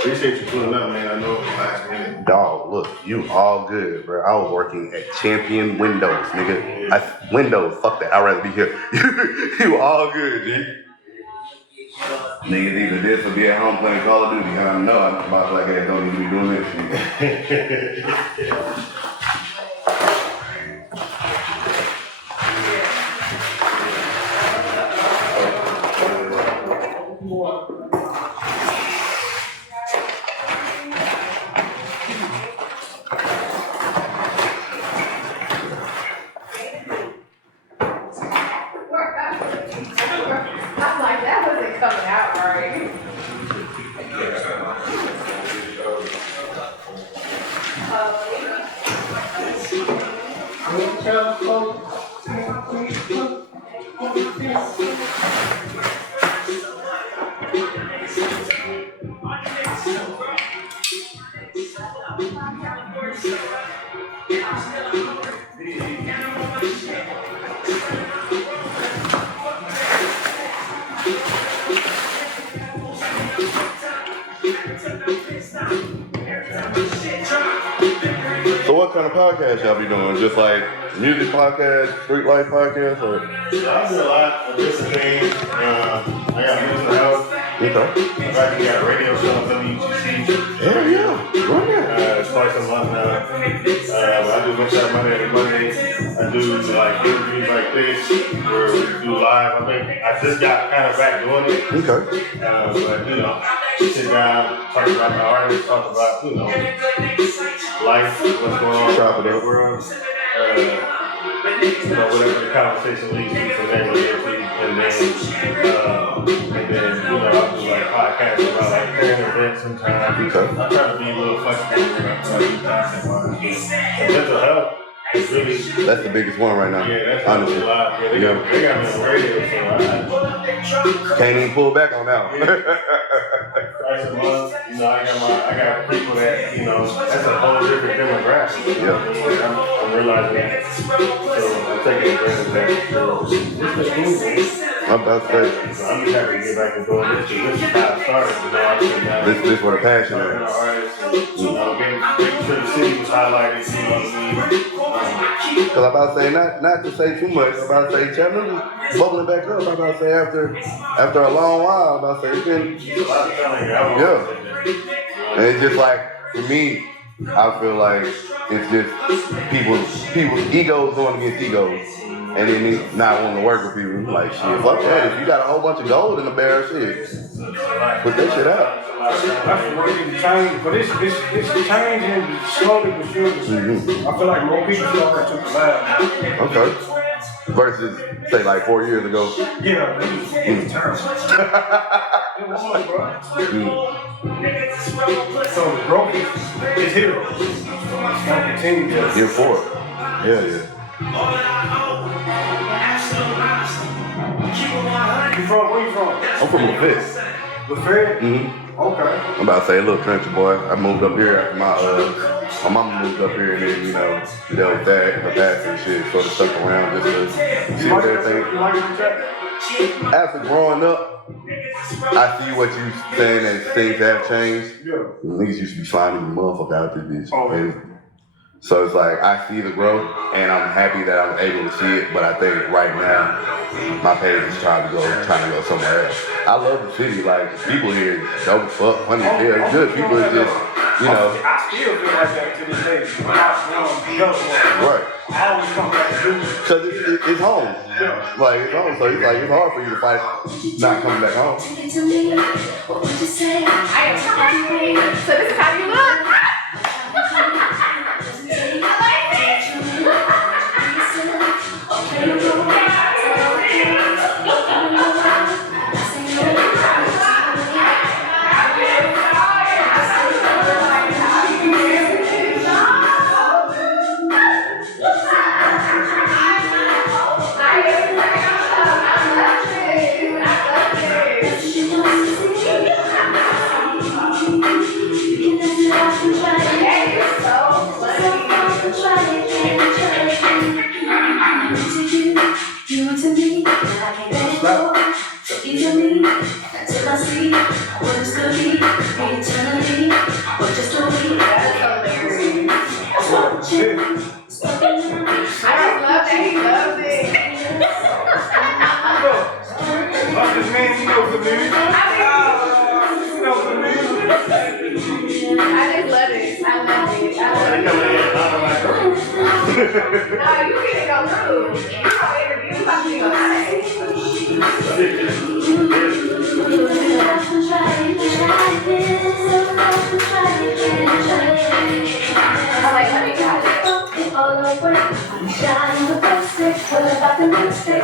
Appreciate you pulling up, man. I know it was last minute. Dog, look, you all good, bro. I was working at Champion Windows, nigga. Windows, fuck that. I'd rather be here. You all good, G. Niggas either this or be at home playing Call of Duty. And I know I'm about to like that don't even be doing this shit. So what kind of podcast y'all be doing? Just like music podcast, street life podcast, or? I do a lot of different things. I got mental health. Okay. I actually got a radio show on WUTC. Hell yeah, run that. It's twice a month now. I do Mix Up Monday every Monday. I do like interviews like this where we do live. I think I just got kind of back doing it. Okay. But you know, sit down, talk about the artists, talk about life, what's going on in the world. Whatever the conversation leads to from there, and then I'll do like podcasts about like current events sometimes. Okay. I'm trying to be a little flexible when I do content wise. Mental health is really that's the biggest one right now. Yeah, that's honestly. A lot. Yeah, they got me on the radio, so can't even pull back on that one. Twice a month, I got people that, that's a whole different demographic. Yeah. I'm realizing that. So I'm taking advantage of that. So it's been cool, man. I'm about to say. So I'm just happy to get back to doing this. This is how it started. This is where the passion is. Making sure the city was highlighted, Because I'm about to say, not to say too much, I'm about to say Chattanooga bubbling back up. I'm about to say after a long while, I'm about to say it's been, yeah. And it's just like, for me, I feel like it's just people's egos going against egos. And then not wanting to work with people. Like, shit, fuck that. If you got a whole bunch of gold in the barrel, shit, put that shit out. That's what it change, but it's changing slowly but surely. Mm-hmm. I feel like more people starting to collab. Okay. Versus, say, like 4 years ago. Yeah, it was terrible. It was, bro. So the growth is here. It's gonna continue. Year 4. Yeah. Where you from? I'm from LaFayette. LaFayette? Mm-hmm. Okay. I'm about to say a little country boy. I moved up here after my mama moved up here and then, dealt with that and the past and shit. Sort of stuck around just to see what everything. After growing up, I see what you saying that things have changed. Yeah. Niggas used to be sliding the motherfucker out this bitch. Oh, yeah. So it's like, I see the growth, and I'm happy that I'm able to see it, but I think right now, my page is trying to go somewhere else. I love the city, like, people here, dope as fuck, funny as hell, it's good. People are just, I still feel like that to this day. Right. I always come back to do it. Because it's home. Yeah. Like, it's home, so it's like, it's hard for you to fight not coming back home. So this is how you look. You want to me, but I can't let go so easily. Until I see what it's gonna be eternally, or just a week. That's hilarious. Spoken shit, spoken I just love that he loves it. Fuck this man, he knows the music. I He knows the music. just love it. I love it. I love it. No, you can't go through. You know, interview something you gonna say. I'm like, let me try it. What about the next day?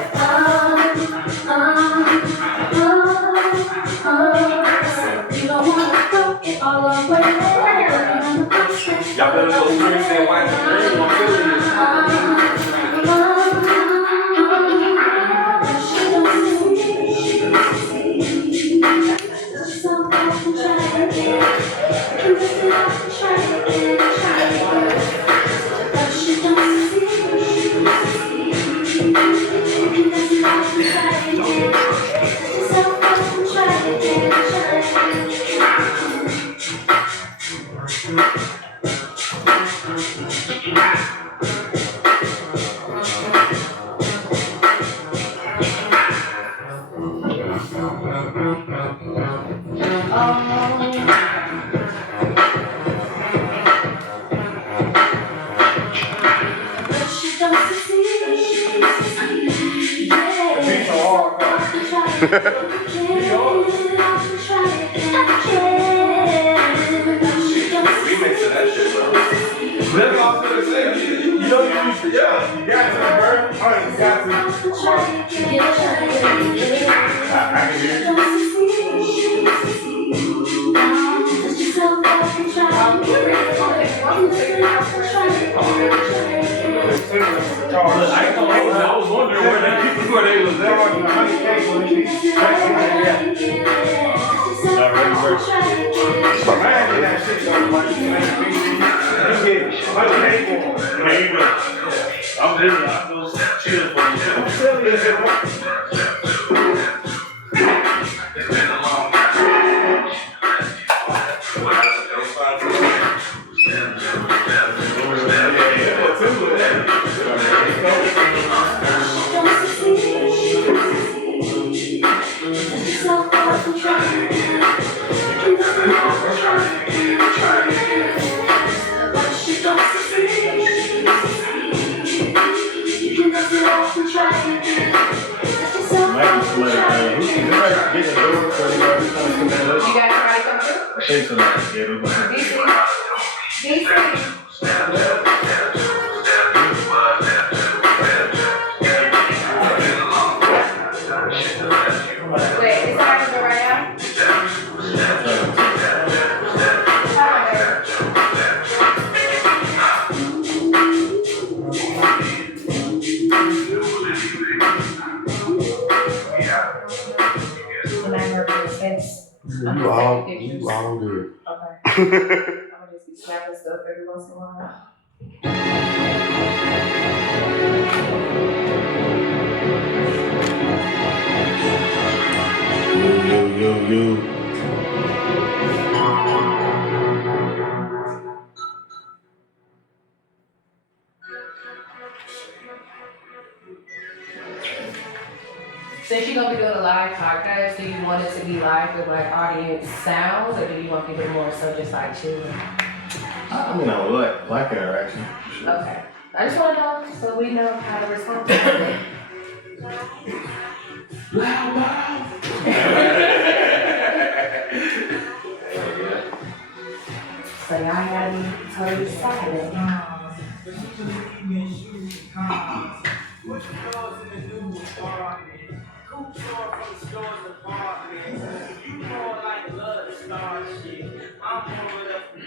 You don't wanna throw it all away. Y'all better go drink that white drink. I'm feeling this. Remix of that shit, bro. That's all I'm gonna say. You know you used to, yeah. You got to, bro. Oh, you got to. I can hear you. I ain't gonna lie, I was wondering where they was at. Man, that shit don't like you, man. There you go. I'm just, I'm just chill for you. I'm telling you, it's You all good. Okay. I'm gonna just be snapping stuff every once in a while. Yo. Since you're gonna be doing a live podcast, do you want it to be live with like audience sounds, or do you want people more so just like chilling? I mean, I would like interaction. Sure. Okay. I just wanna know so we know how to respond to it. Loudmouth. So y'all gotta be totally silent.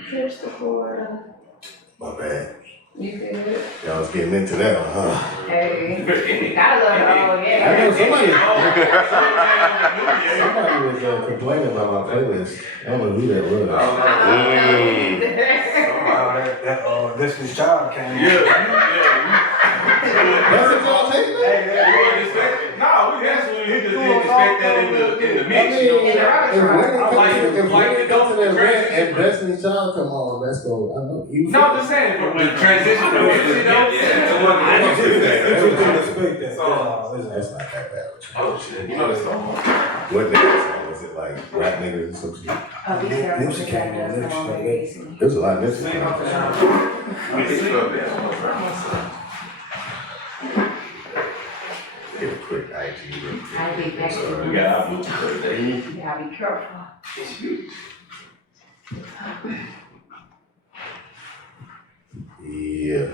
Here's the board. My bad. You good? Y'all was getting into that one, huh? Hey. Gotta love it. Oh, yeah. I know somebody was complaining about my playlist. I don't know who that was. I don't know either. that Destiny's Child came. Yeah. That's what y'all taking it? No, we actually he just didn't expect that in the mix. You know what I'm saying? If we go to the event and Destiny's Child come on, let's go. I know. No, I'm just saying from the transition from music, I just didn't expect that. That's not that bad. Oh shit, you know the song. What niggas song? Was it like rap niggas or some shit? Nipsey came on Nipsey. There's a lot of Nipsey. Get a quick IG real quick. I think that's So, We got our birthday. You gotta be careful. Yeah.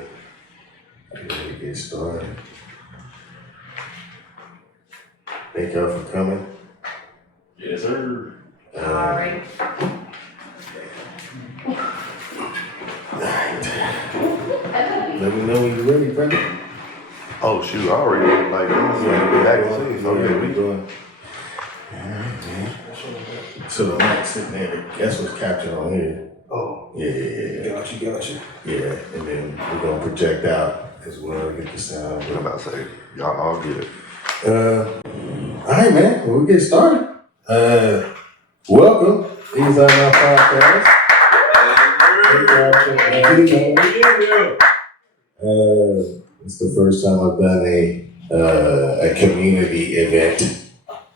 I'm ready to get started. Thank y'all for coming. Yes, sir. Alright. Let me know when you're ready, brother. Oh shoot, I already like back to see. So yeah, we doing. So the mic sitting there, that's what's captured on here. Oh, Yeah. gotcha. Yeah, and then we're gonna project out as well to get the sound. I'm about to say, y'all all good. Alright man, we'll get started. Welcome. These are my podcast. It's the first time I've done a community event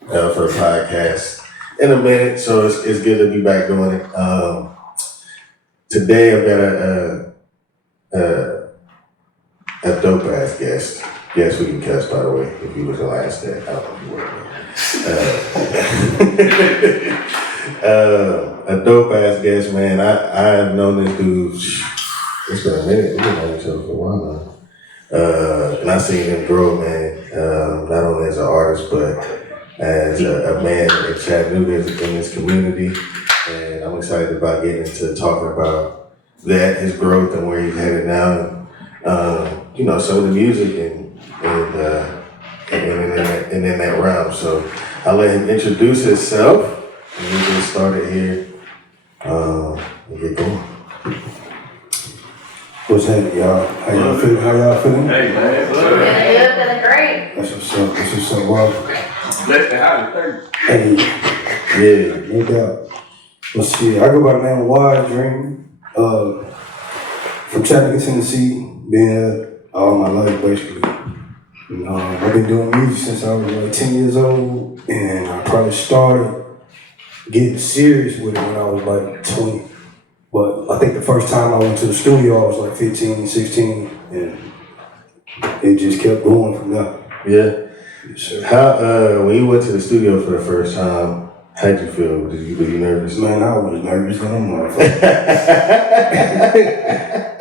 for a podcast in a minute, so it's good to be back doing it. Today I've got a dope ass guest. Yes, we can cuss, by the way. If you was the last day, I don't know if you were. A dope ass guest, man. I've known this dude. It's been a minute. We've known each other for a while now. And I've seen him grow, man. Not only as an artist, but as a man in Chattanooga in this community. And I'm excited about getting into talking about that, his growth, and where he's headed now. You know, some of the music and in that realm. So I'll let him introduce himself. And we get started here. We'll get going. What's happening, y'all? How y'all feeling? Hey man, Feeling good, feeling great. That's what's up, Rob. bless the house. Hey, Yeah. no doubt. Let's see, I go by the name of Wise Dream. From Chattanooga, Tennessee. Been here all my life, basically. I've been doing music since I was like 10 years old, and I probably started getting serious with it when I was like 20. But I think the first time I went to the studio, I was like 15, 16, and it just kept going from there. Yeah. Yes, sir. How when you went to the studio for the first time, how'd you feel? Were you nervous? Man, I was nervous than a motherfucker.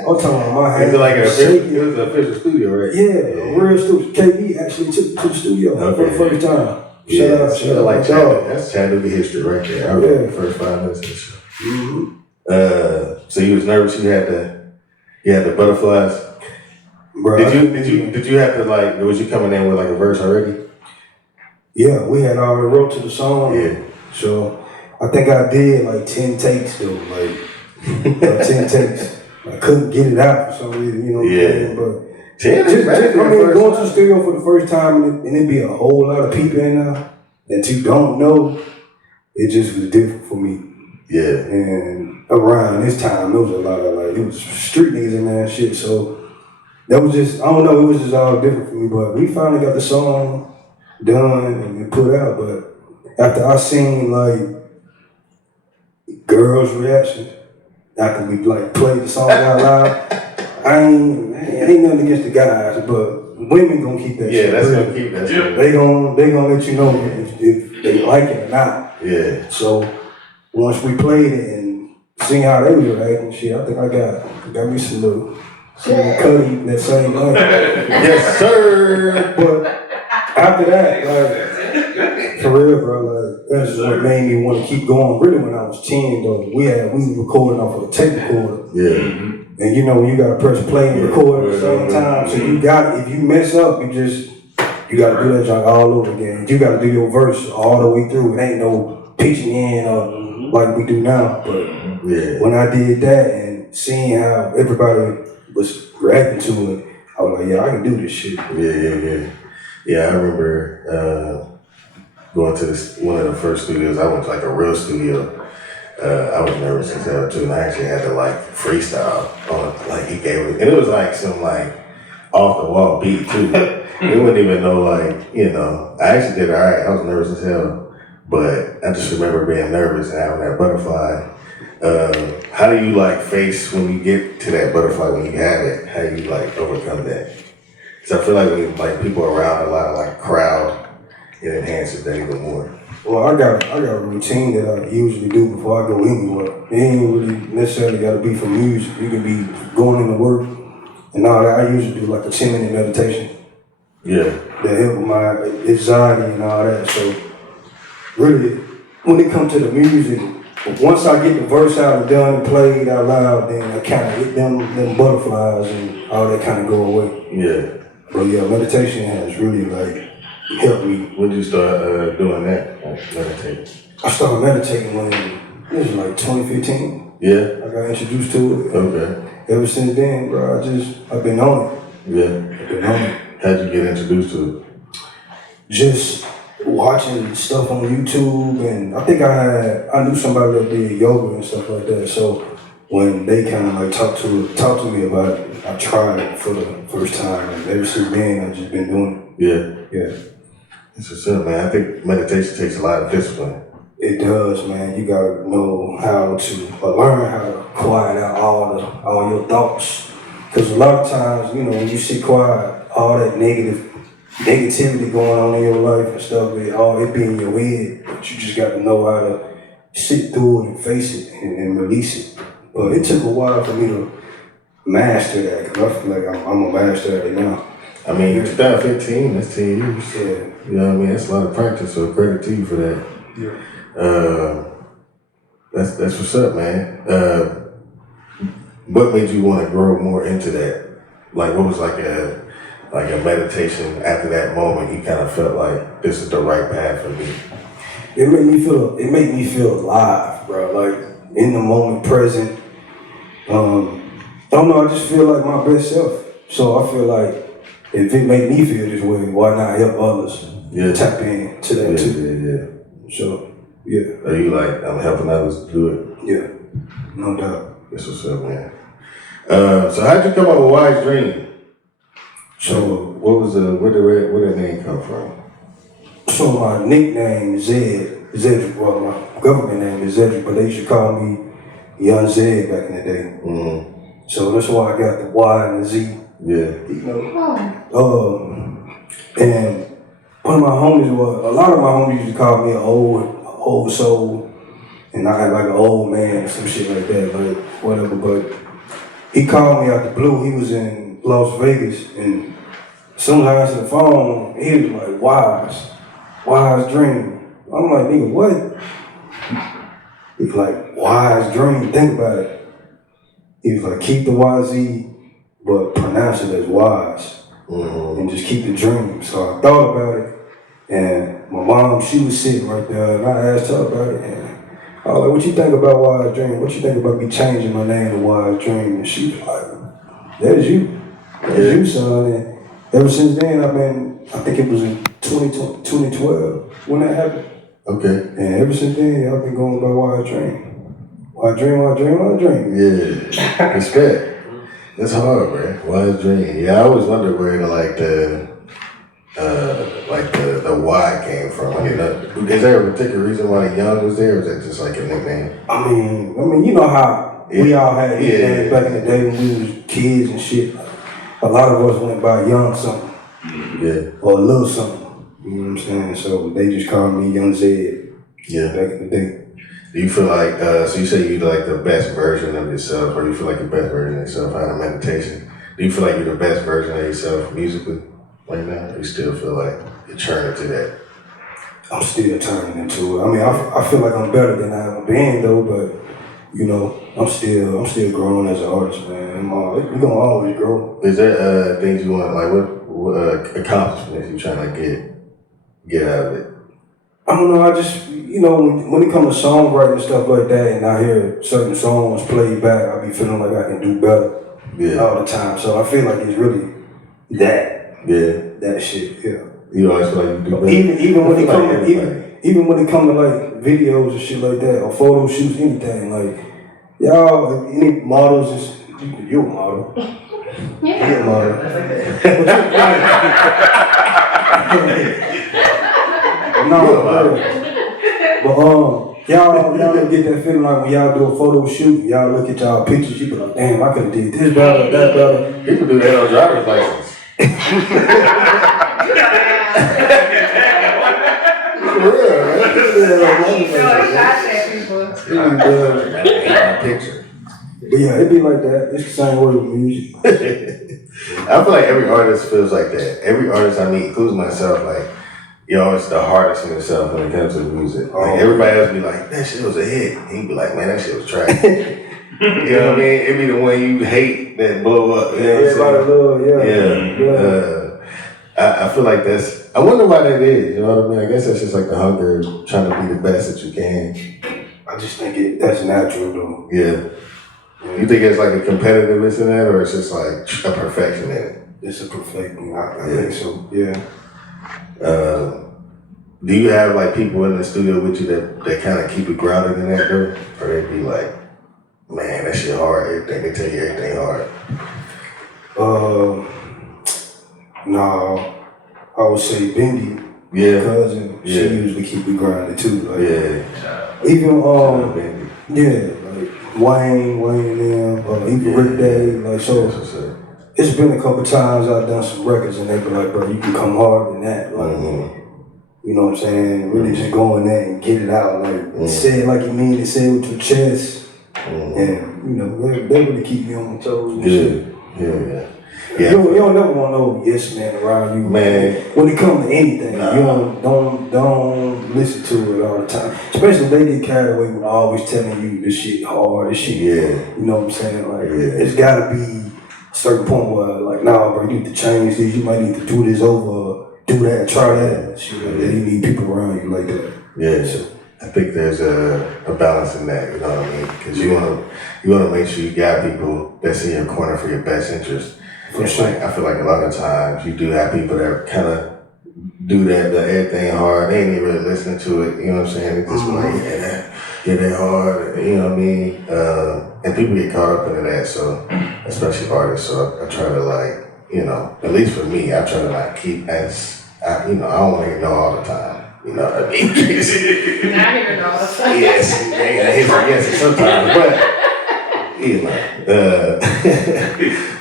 I'm talking about my hands. It was like shaking. it was an official studio, right? Yeah, a real studio. KB actually took me to the studio for the first time. Shout out like dog. That's Chattanooga history right there. I remember the first 5 minutes of the show. Mm-hmm. So you was nervous. You had the butterflies. Bro, Did you have to like? Was you coming in with like a verse already? Yeah, we had already wrote to the song. Yeah. So I think I did like 10 takes though, like 10 takes. I couldn't get it out for some reason, you know what I'm saying? But 10 just going to the studio for the first time and it be a whole lot of people in there that you don't know, it just was different for me. Yeah. And around this time, there was a lot of like, it was street niggas in there and shit. So that was just, I don't know, it was just all different for me. But we finally got the song done and put out. But after I seen like girls' reactions, after we like played the song out loud, I ain't nothing against the guys, but women gonna keep that shit. Yeah, that's real. gonna keep that. Yeah. They gonna let you know if they like it or not. Yeah. So once we played it and seen how they was reacting, shit, I think I got me some Cuddy that same night. Yes, sir. But after that, like for real, bro, like that's what made me want to keep going. Really, when I was 10, though, we were recording off of a tape recorder. Yeah. And you know when you gotta press play and record at the same time, so you got if you mess up, you gotta do that junk all over again. You gotta do your verse all the way through. It ain't no pitching in or like we do now. But Yeah. when I did that and and seeing how everybody was reacting to it, I was like, yeah, I can do this shit. Yeah, I remember going to one of the first studios. I went to like a real studio. I was nervous as hell too, and I actually had to like freestyle on it. Like he gave it, and it was like some like off the wall beat too. We wouldn't even know like, you know, I actually did all right. I was nervous as hell, but I just remember being nervous and having that butterfly. How do you like face when you get to that butterfly, when you have it? How do you like overcome that? Because I feel like when you like people around a lot of like crowd, it enhances that even more. Well, I got a routine that I usually do before I go anywhere. It ain't really necessarily got to be for music. You can be going into work and all that. I usually do like a 10-minute meditation. Yeah. That help with my anxiety and all that. So really, when it comes to the music, once I get the verse out and done and played out loud, then I kind of get them butterflies and all that kind of go away. Yeah. But yeah, meditation has really like helped me. When did you start doing that? Like meditating? I started meditating when it was like 2015. Yeah. I got introduced to it. Okay. Ever since then, bro, I've been on it. Yeah. I've been on it. How'd you get introduced to it? Just watching stuff on YouTube, and I think I knew somebody that did yoga and stuff like that. So when they kind of like talked to me about it, I tried it for the first time, and ever since then I've just been doing Yeah. it. Yeah. It's what's up, man. I think meditation takes a lot of discipline. It does, man. You gotta know how to learn how to quiet out all your thoughts. Because a lot of times, you know, when you sit quiet, all that negativity going on in your life and stuff, it be in your head. But you just got to know how to sit through it and face it and release it. But it took a while for me to master that, because I feel like I'm a master at it now. I mean, 2015, that's 10 years. Yeah. You know what I mean? That's a lot of practice, so credit to you for that. Yeah. That's what's up, man. What made you want to grow more into that? Like, what was like a meditation after that moment? You kind of felt like this is the right path for me. It made me feel alive, bro. Like in the moment, present. I don't know. I just feel like my best self. So I feel like if it made me feel this way, why not help others? Yeah. Tap into that too. Yeah. So yeah. Are you like, I'm helping others do it? Yeah. No doubt. That's what's up, man. So how'd you come up with Wise Dream? So where did the name come from? So my nickname is Zedric. Well, my government name is Zedric, but they used to call me Young Zed back in the day. Mm-hmm. So that's why I got the Y and the Z. Yeah. You know. And one of my homies, a lot of my homies used to call me an old soul, and I had like an old man or some shit like that, like whatever. But he called me out the blue. He was in Las Vegas, and as soon as I answered the phone, he was like, Wise Dream. I'm like, nigga, what? He's like, Wise Dream, think about it. He was like, keep the YZ, but pronounce it as wise. Mm-hmm. And just keep the dream. So I thought about it, and my mom, she was sitting right there, and I asked her about it, and I was like, what you think about Wise Dream? What you think about me changing my name to Wise Dream? And she was like, that's you. That's you, son. And ever since then, I think it was in 2012 when that happened. Okay. And ever since then, I've been going by Wise Dream. Wise Dream, Wise Dream, Wise Dream. Yeah. Respect. That's hard, man. Wise Dream. Yeah, I always wondered where the Y came from. I mean, is there a particular reason why Young was there, or is that just like a nickname? I mean, you know how we all had nicknames back in the day when we was kids and shit. A lot of us went by Young something. Yeah. Or a little something. You know what I'm saying? So they just called me Young Zed. Yeah. Back in the day. Do you feel like, so you say you're like the best version of yourself, or you feel like the best version of yourself out of meditation? Do you feel like you're the best version of yourself musically right now? Or you still feel like you're turning to that? I'm still turning into it. I mean, I feel like I'm better than I ever been though, but you know, I'm still growing as an artist, man. We're gonna always grow. Is there things you want, like what accomplishments you trying to get out of it? I don't know, I just, when it comes to songwriting and stuff like that, and I hear certain songs played back, I be feeling like I can do better all the time. So I feel like it's really that shit, yeah. You always feel like you do better. Even when it comes to like videos and shit like that, or photo shoots, anything, like, y'all, any models, you're a model. Yeah. You're a model. No, but y'all ever get that feeling like when y'all do a photo shoot, y'all look at y'all pictures, you be like, damn, I could have did this better, that better. People do that on driver's license. For real, man. Picture. But yeah, it be like that. It's the same way with music. I feel like every artist feels like that. Every artist I meet, including myself, like, you're always the hardest on yourself when it comes to music. Like, everybody else be like, that shit was a hit. And you be like, man, that shit was trash. You know what I mean? It be the one you hate that blow up. You know what I'm saying? I feel like that's, I wonder why that is. You know what I mean? I guess that's just like the hunger, trying to be the best that you can. I just think that's natural, though. Yeah. You think it's like a competitiveness in that, or it's just like a perfection in it? It's a perfection. I think so, yeah. Do you have like people in the studio with you that kind of keep it grounded in that, though? Or they be like, man, that shit hard, everything, they tell you everything hard? No, I would say Bendy, cousin, she usually keep it grounded too. Like, even like Wayne and them, even Rick Day, like so. It's been a couple times I've done some records and they be like, bro, you can come harder than that. Like, you know what I'm saying? Really just go in there and get it out. Like, say it like you mean it, say it with your chest. And, they really keep you on my toes and shit. Yeah. You don't never want no yes man around you, man. When it comes to anything, you don't listen to it all the time. Especially if they get carried away with always telling you this shit hard, this shit. You know what I'm saying? Like, it's gotta be a certain point where, like, nah, bro, you need to change this. You might need to do this over, do that, try that. Shit like that. You need people around you like that. Yeah. So, I think there's a balance in that, you know what I mean? Because you wanna make sure you got people that's in your corner for your best interest. For sure. Like, I feel like a lot of times you do have people that kind of do that everything hard. They ain't even really listening to it. You know what I'm saying? They just be like, that hard. You know what I mean? And people get caught up into that. So, especially artists. So I try to at least for me, I try to keep as I don't want to know all the time. You know what I mean? Not hearing all the time. Yes, sometimes, but.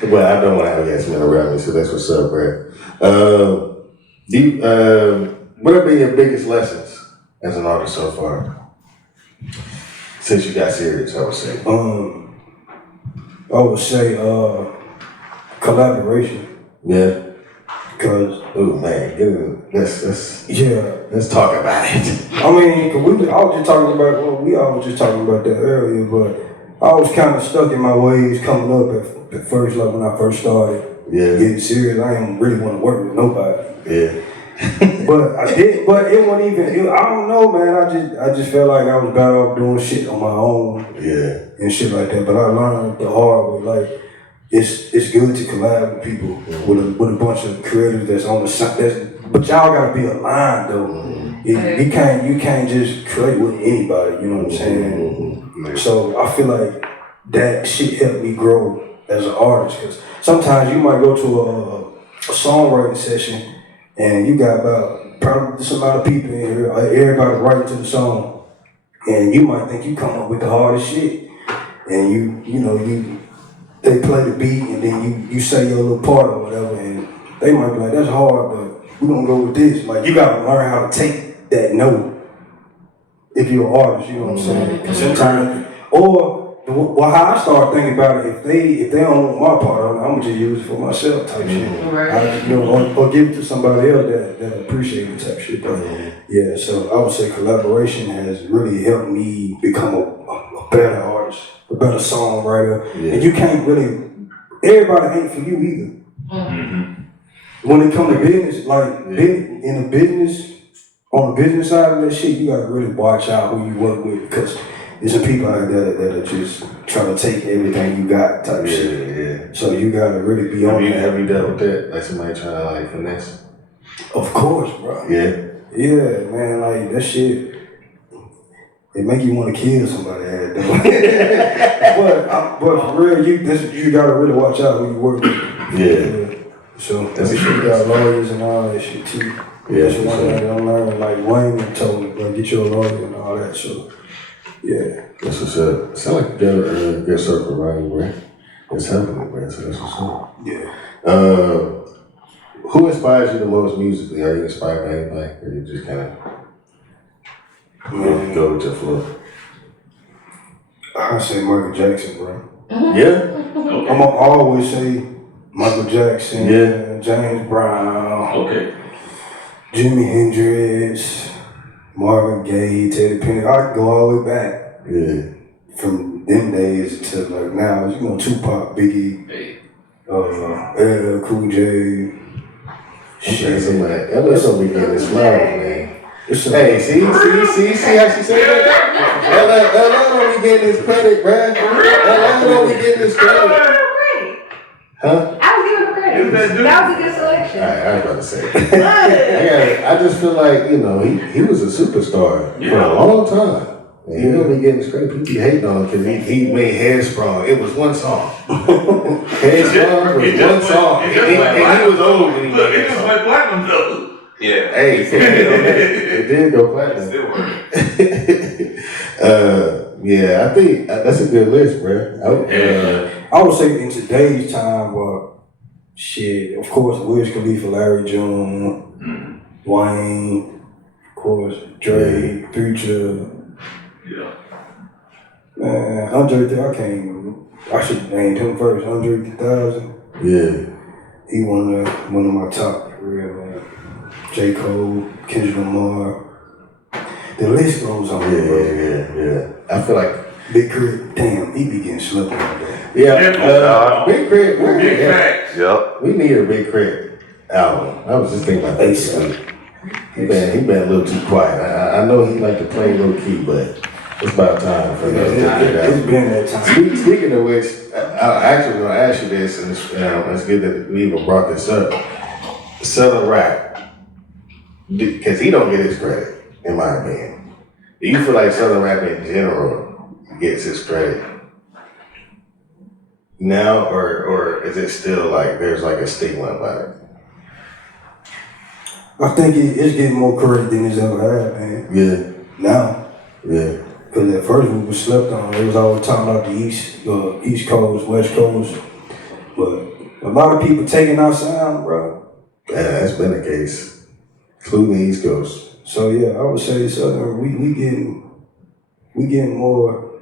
But I don't want to have yes men around me, so that's what's up, Brad. What have been your biggest lessons as an artist so far? Since you got serious, I would say. I would say collaboration. Yeah. Cause let's talk about it. I mean, we always just talking about that earlier, but I was kind of stuck in my ways coming up at first, like when I first started getting serious. I didn't really want to work with nobody. But I did. But it wasn't even. I don't know, man. I just felt like I was better off doing shit on my own. And shit like that. But I learned the hard way. Like it's good to collab with people with a bunch of creators that's on the side. But y'all gotta be aligned though. You can't just create with anybody. You know what I'm saying? So I feel like that shit helped me grow as an artist. Cause sometimes you might go to a songwriting session and you got about probably some amount of people in here, everybody writing to the song, and you might think you come up with the hardest shit, and they play the beat and then you say your little part or whatever, and they might be like, that's hard, but we're gonna go with this. Like, you gotta learn how to take that note if you're an artist, you know what I'm saying? Cause sometimes, how I start thinking about it, if they don't want my part of it, I'm gonna just use it for myself type shit. Or give it to somebody else that appreciate it type shit. But so I would say collaboration has really helped me become a better artist, a better songwriter. And you can't really, everybody ain't for you either. When it comes to business, like in a business, on the business side of that shit, you gotta really watch out who you work with because there's some people out there that are just trying to take everything you got type shit. Yeah. So you gotta really be on that. Have you dealt with that? Like somebody trying to like finesse? Of course, bro. Yeah. Yeah, man, like that shit, it make you want to kill somebody. but for real, you gotta really watch out who you work with. Yeah. So That's make sure you true. got lawyers and all that shit too. Yeah, That's for one sure. thing that I'm learning. Like Wayne told me, bro, get your lawyer and all that. So yeah. That's what's up. Sound like you got a good circle around you, right? It's helping me, man. So that's what's up. Yeah. Who inspires you the most musically? Are you inspired by anybody, or you just kind of go with your flow? I say Michael Jackson, bro. Yeah. Okay. I'm gonna always say Michael Jackson, Yeah. James Brown, Okay. Jimi Hendrix, Marvin Gaye, Teddy Penny. I can go all the way back Yeah. from them days to like now. You know, Tupac, Biggie, Hey. LL Cool J. Okay, somebody. That's gonna be getting this flowers, man. It's a, Hey, see how she said that? LL don't be getting his credit, bruh. LL don't be getting his I was credit. giving him credit. Huh? I was giving him credit. That was a good selection. I was about to say. I just feel like, you know, he was a superstar for a long time. And he don't be getting his credit. People be hating on him because he made Headsprung. It was one song. Headsprung was one song. And he was old when he Look, made it that just song. went platinum though. Yeah. Hey, it did go platinum. Still working. Yeah, I think that's a good list, bro. I would say in today's time, shit, of course, Wiz Khalifa, Larry June, Wayne, of course, Dre, Future. Yeah. Man, Andre, I should have named him first. Andre 3000. Yeah. He one of my top for real, man. J. Cole, Kendrick Lamar. The list goes on. Yeah. I feel like Big Crit, damn, he be getting slept on that. Big Crit. Big facts. Yep. We need a Big Crit album. I was just thinking about that. He been a little too quiet. I know he like to play low key, but it's about time for him to get it out. It's been that time. Speaking of which, I actually going to ask you this, and it's good that we even brought this up. Southern rap, because he don't get his credit, in my opinion. Do you feel like Southern rap in general gets his credit now, or is it still like there's like a stigma about it? I think it's getting more credit than it's ever had, man. Yeah. Now. Yeah. Because at first we was slept on. It was always talking about the East Coast, West Coast. But a lot of people taking our sound, bro. Yeah, that's been the case, including the East Coast. So yeah, I would say Southern, we getting more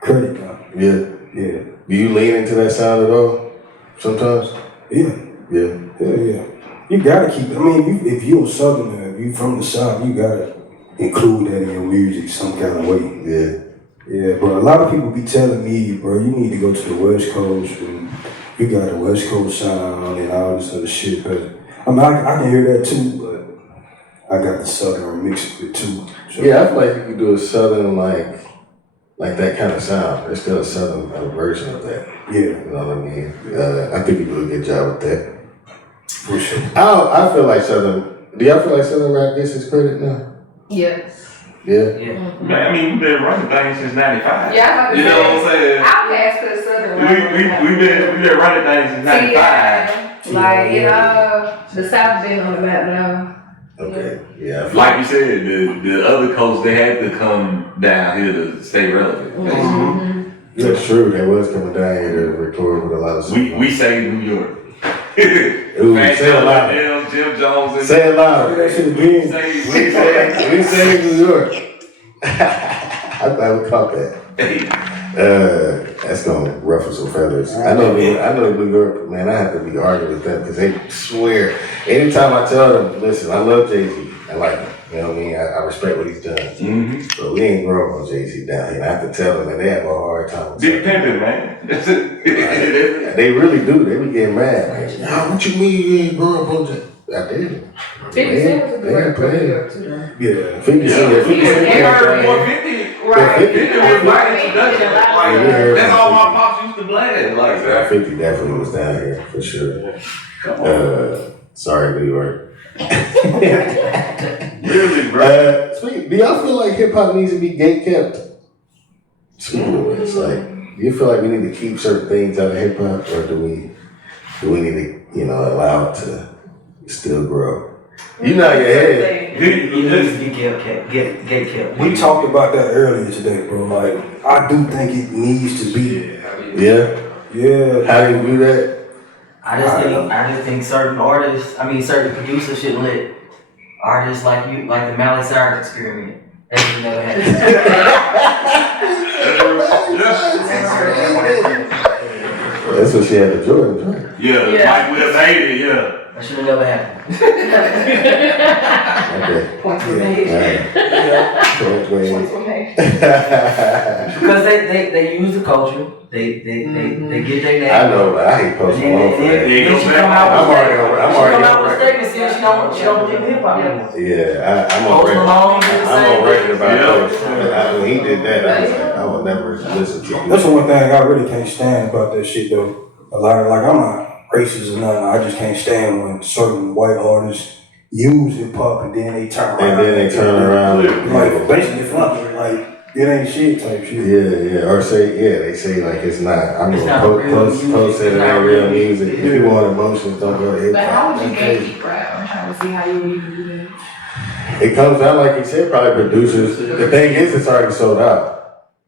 credit now. Yeah. Yeah. Do you lean into that sound at all? Sometimes? Yeah. Yeah. Hell yeah. You gotta keep it. I mean, if you're a Southerner, if you from the South, you gotta include that in your music some kind of way. Yeah. Yeah, bro. A lot of people be telling me, bro, you need to go to the West Coast and you got the West Coast sound and all this other shit. But I mean, I can hear that too, but I got the Southern mix of it too. So, Yeah, I feel like you could do a Southern like that kind of sound. There's still a Southern version of that. yeah, You know what I mean? I think you do a good job with that. for sure. I feel like Southern. Do y'all feel like Southern rap gets his credit now? Yes. Yeah. Man, I mean, we've been running things since '95. Yeah, I was You know what I'm saying? I'll pass for the Southern. We've been running things since '95. Like, you know, the South been on the map now. Okay. Yeah. I feel Like you said, the other coast, they had to come down here to stay relevant. Mm-hmm. That's true. They was coming down here to record with a lot of We say New York. Ooh, Fat say it Joe, loud. Adele, Jim Jones, and Say it loud. That shit we again. say We say New York. I thought we caught that. That's gonna ruffle some feathers. I know New York, man. I have to be arguing with them because they swear. Anytime I tell them, listen, I love Jay-Z. I like him. You know what I mean? I respect what he's done. Mm-hmm. But we ain't growing on Jay-Z down here. I have to tell them, and they have a hard time. Big pimpin', man. They really do. They be getting mad. Like, nah, what you mean you ain't growing up on Jay? I did. 50 Cent was a good rapper playing. in New York too, though. Yeah. 50 Cent, 50 Cent. You heard more 50? Right. 50 was my introduction. Yeah. That's all my pops used to blast. Like that. 50 definitely was down here for sure. Sorry, New York. Really, bro? Do y'all feel like hip hop needs to be gate kept? Speaking of which, like, do you feel like we need to keep certain things out of hip hop, or do we need to, allow it to still grow? You know your head. It needs to be gate kept. We talked about that earlier today, bro. Like, I do think it needs to be. Yeah. Yeah. How do you do that? I just think certain producers should let artists like the Miley Cyrus experiment. That should never happen. That's what she had to Jordan, right? Yeah, Mike Will made it, yeah. That should have never happened. Okay. Points were made. Points were made. Because they use the culture. They get their name. I know, but I hate Post Malone for that. Then she come out I'm already with on a statement saying she don't believe in hip hop anymore. Yeah, I'm on Post record. Malone did the I'm on same record about Yeah. Post. When he did that, I was like, I will never listen to you. That's the one thing I really can't stand about that shit, though. A lot of, like, I'm not racist or nothing. I just can't stand when certain white artists use hip hop and then they turn around. And then they turn around. Like, basically flunked. Like, it ain't shit type shit. Yeah. Or they say like it's not. I'm It's gonna not real post music. it, it ain't real music. If you want emotions, don't go to hip But how would you hop. gatekeep rap? I'm trying to see how you would even do that. It comes down, like you said, probably producers. The thing is, it's already sold out.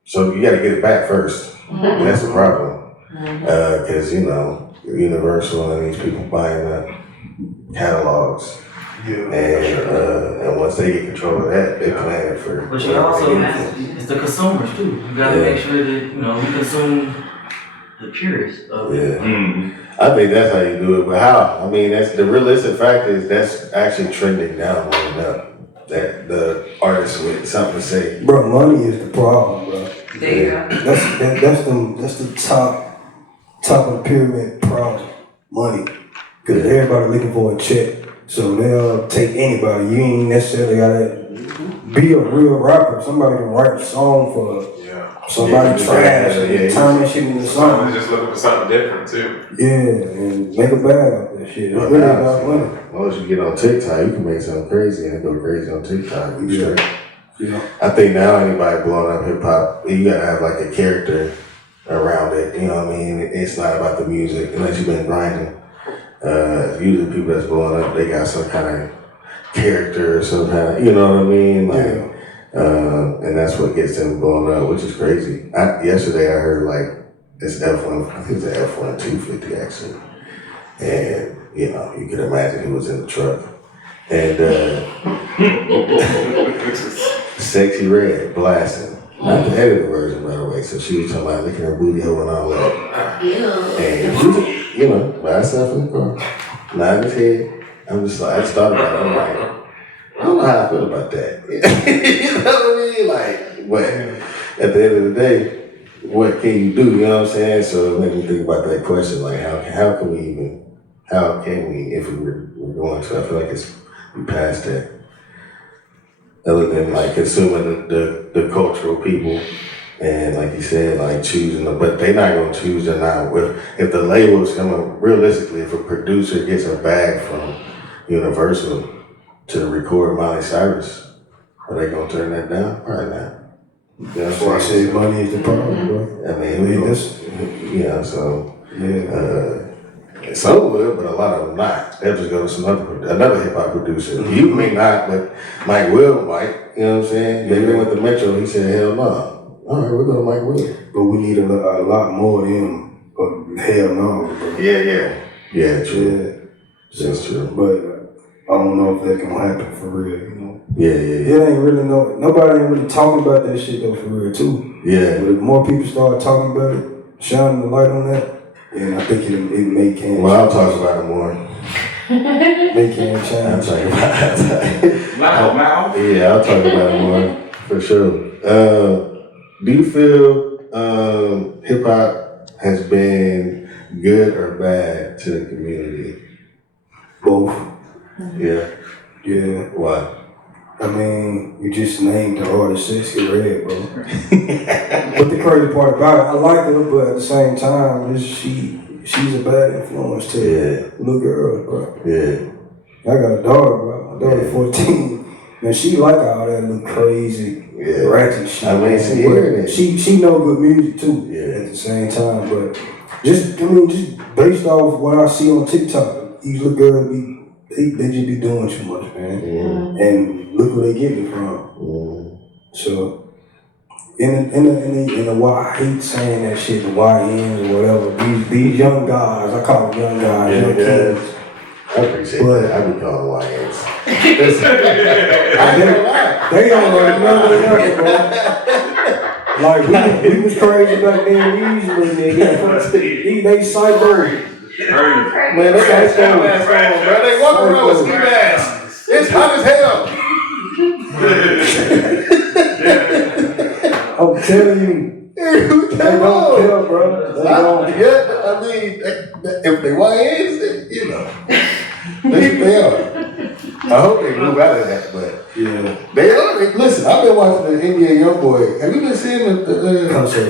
So you gotta get it back first. And that's the problem. Cause Universal and these people buying up catalogs. And once they get control of that, they plan it for. But you also, it's the consumers too. You gotta make sure that, we consume the purest of it. Yeah. I think that's how you do it, but how? I mean, that's the realistic fact is that's actually trending down more up. That the artists with something to say. Bro, money is the problem, bro. There you go. That's the top of the pyramid problem. Money. Because everybody looking for a check. So they'll take anybody. You ain't necessarily gotta be a real rapper. Somebody can write a song for somebody trash and turn that shit into something. Just looking for something different too. Yeah, and make a bag of that shit. It's really about money. As long as you get on TikTok, you can make something crazy and go crazy on TikTok. You straight. Yeah. I think now anybody blowing up hip hop, you gotta have like a character around it. You know what I mean? It's not about the music unless you've been grinding. Usually people that's blowing up, they got some kind of character or some kind of, you know what I mean? Like, and that's what gets them blowing up, which is crazy. Yesterday I heard like this F1, I think it's an F1 250 actually. And, you could imagine he was in the truck. And Sexy Red blasting. Not the edited version, by the way. So she was talking about licking her booty hole and all that. And she was, by herself in the car, nodding his head. I'm just like, I just thought about it. I'm like, I don't know how I feel about that. You know what I mean? Like, what? At the end of the day, what can you do? You know what I'm saying? So it made me think about that question. Like, how can we, if we're going to, I feel like we past that. Other than like consuming the cultural people and like you said, like choosing them, but they're not gonna choose them now. If the label's coming, realistically, if a producer gets a bag from Universal to record Miley Cyrus, are they gonna turn that down? Probably not. That's why I say money is the problem, bro. I mean, some will, but a lot of them not. They'll just go to another hip hop producer. You may not, but Mike Will might. You know what I'm saying? Maybe they went to Metro. He said, "Hell no." All right, we're going to Mike Will. But we need a lot more of them. But hell no, bro. Yeah, true. Yeah. That's true. But I don't know if that's gonna happen for real. Yeah. It ain't really nobody ain't really talking about that shit though for real too. Yeah. But if more people start talking about it, shining the light on that, then I think it may can. Well, I'll talk about it more. They can I'll change. talk about it. Loudmouth. Yeah, I'll talk about it more for sure. Do you feel hip hop has been good or bad to the community? Both. Yeah. Yeah. Why? I mean, you just named the artist Sexy Red, bro. But the crazy part about it, I like her, but at the same time, she's a bad influence to little girls, bro. Yeah. I got a daughter, bro. My daughter 14. And she like all that little crazy, ratchet shit. I mean, she hearing it. She know good music too. Yeah. At the same time, but just based off what I see on TikTok, these little girls they just be doing too much, man. And look where they getting it from. So in the why I hate saying that shit, the YNs or whatever. These young guys, I call them young guys, young kids. I appreciate that. I be calling YNs. They don't know nothing, bro. Like we was crazy back then. These little niggas, they psycho. Man, they got ski masks on, bro. They walk around with ski masks. It's hot as hell. I'm telling you, they don't care, bro. They don't. Yeah, I mean, if they YNs, then, you know, they are. I hope they move out of that, but they are. Listen, I've been watching the NBA YoungBoy. Have you been seeing the concert?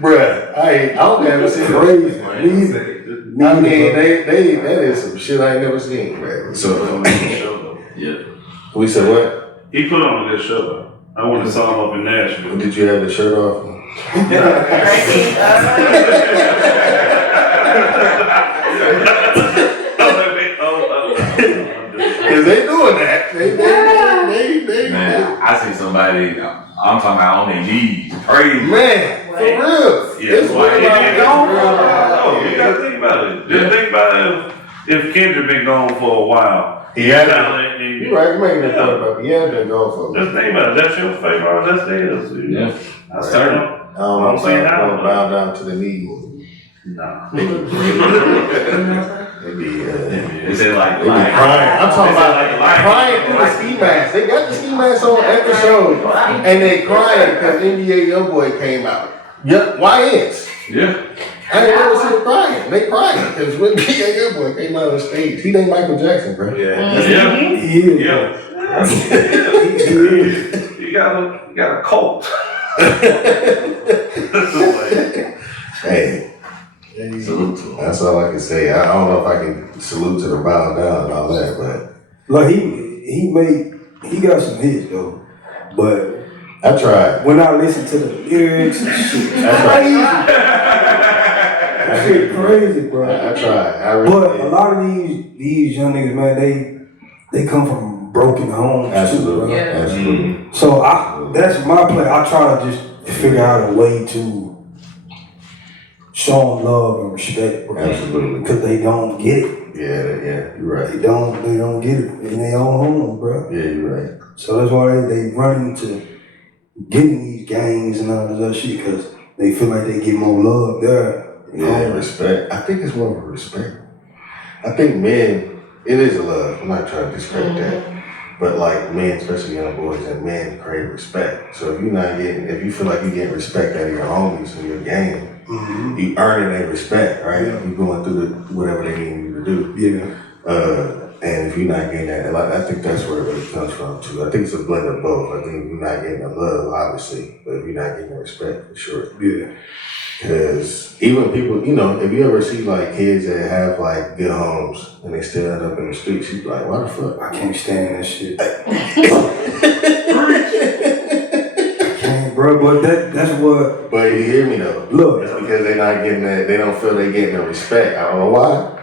Bruh, I don't ever seen Crazy. I mean, that is some shit I ain't never seen, man. So, we said what? He put on a good show though. I went and saw him up in Nashville. Did you have the shirt off? Cause they doing that. They. Man, I see somebody, I'm talking about on their knees, crazy. Man, for real. Yeah, It's what you gotta think about it. Just think about it if Kendrick been gone for a while. You're right, you're making that point about he has been gone for a Just think about it. That's your favorite artist. That's theirs. Yeah. That's certain. I don't know if I'm gonna bow down to the knees. Nah. They be like crying. I'm talking about crying through the ski mask. They got the ski mask on at the show, and they crying because NBA YoungBoy came out. Yep, YNs. Yeah. I ain't never seen them crying. They crying because when NBA YoungBoy came out on stage, he ain't Michael Jackson, bro. Yeah. You got a cult. Hey. Salute to him. That's all I can say. I don't know if I can salute to the bow down and all that, but Like he got some hits though, but I tried. when I listen to the lyrics and shit, That's crazy. That shit crazy, bro. I tried. I really But did. a lot of these young niggas, man, they come from broken homes Absolutely. too, bro. Absolutely. So that's my play. I try to just figure out a way to show them love and respect, bro. Absolutely. Because they don't get it. Yeah, you're right. They don't get it in their own home, bro. Yeah, you're right. So that's why they run into getting these gangs and all this other shit, because they feel like they get more love there. Yeah, respect. I think it's more of a respect. I think men, it is a love. I'm not trying to discredit that. But like men, especially young boys and men, crave respect. So if you feel like you're getting respect out of your homies and your gang, you earning their respect, right? Yeah. You going through whatever they need you to do. Yeah. And if you're not getting that, I think that's where it really comes from too. I think it's a blend of both. I think if you're not getting the love, obviously, but if you're not getting the respect, for sure. Yeah. Because even people, if you ever see like kids that have like good homes and they still end up in the streets, you be like, why the fuck? I can't stand that shit. I can't, bro, but that's what. But you hear me though. Look. It's because they're not getting that, they don't feel they're getting the respect. I don't know why,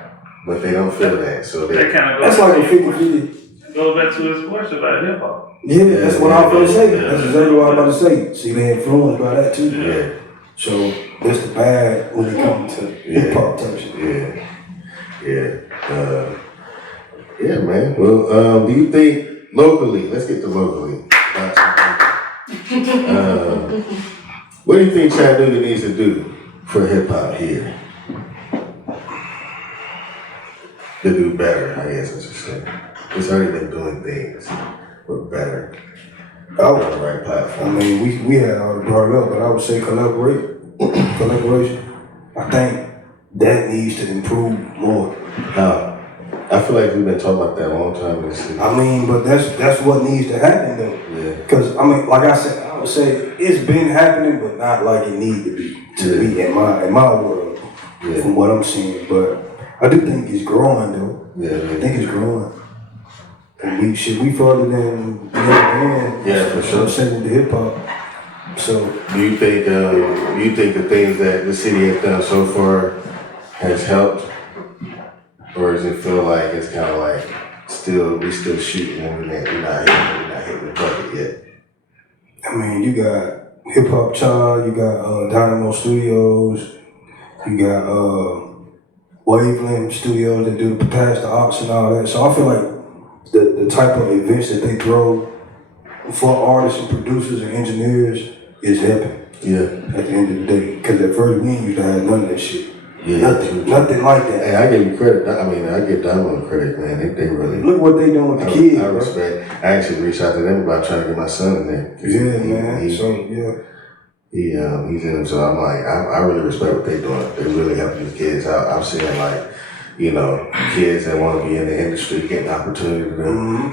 but they don't feel that. So That kind of that's like a 50-50. Goes back to his question about hip hop. Yeah, that's what I was going to say. That's exactly what I was about to say. See, they influenced by that too. Yeah. So that's the bad when it comes to hip hop type shit. Yeah, man. Well, do you think locally? Let's get to locally. What do you think Chattanooga needs to do for hip hop here? To do better, I guess I should say. It's already been doing things, but better. On the right I platform. mean, we had already brought it up, but I would say collaboration. I think that needs to improve more. I feel like we've been talking about that a long time in the city. I mean, but that's what needs to happen though. Yeah. Because I mean, like I said, I would say it's been happening, but not like it need to be to me in my world, from what I'm seeing. But I do think it's growing though. Yeah. I think it's growing. And we further than the other band. Yeah, for sure. Singing the hip hop. So Do you think the things that the city has done so far has helped, or does it feel like it's kind of like we still shooting and we're not hitting the bucket yet? I mean, you got Hip Hop Child, you got Dynamo Studios, you got Wavelength Studios that do Pass the Ops and all that. So I feel like the type of events that they throw for artists and producers and engineers is helping. Yeah. At the end of the day, because at first we ain't used to have none of that shit. Yeah. Nothing like that. Hey, I give you credit. I mean, I give Diamond credit, man. They really. Look what they doing with the kids. I respect. I actually reached out to them about trying to get my son in there. Yeah, man. He's in. So I'm like, I really respect what they're doing. They really helping these kids out. I'm seeing like, kids that want to be in the industry getting opportunity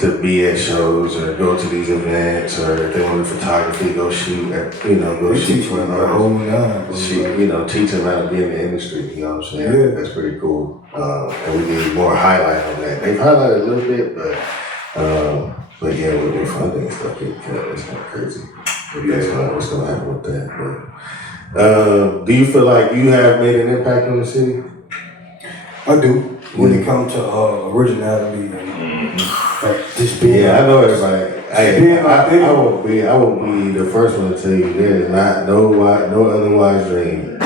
to be at shows or go to these events, or if they want to do photography, go shoot at, go shoot for an artist. Teach them how to be in the industry. You know what I'm saying? Yeah. That's pretty cool. And we need more highlight on that. They've highlighted a little bit, but yeah, with their funding and stuff, it's kind of crazy. What's going to happen with that? But do you feel like you have made an impact on the city? I do. When it comes to originality and just being. Yeah, I know everybody. I will be the first one to tell you there is not no otherwise dream.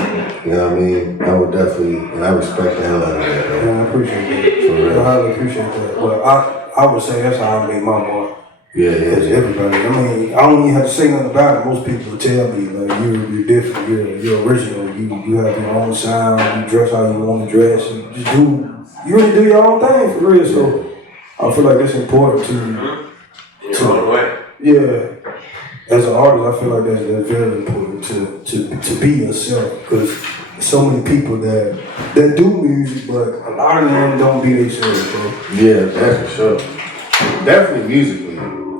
You know what I mean? I would definitely, and I respect the hell out of that. Though. I appreciate that. For real. I highly appreciate that. But I would say that's how I made my mark. Yeah. Everybody. I mean, I don't even have to say nothing about it. Most people tell me like you're different. You're original. You have your own sound. You dress how you want to dress, and just do. You really do your own thing for real. So I feel like it's important to. Yeah. As an artist, I feel like that's very important to be yourself, because so many people that do music, but a lot of them don't be themselves, bro. Yeah, that's for sure. Definitely musically.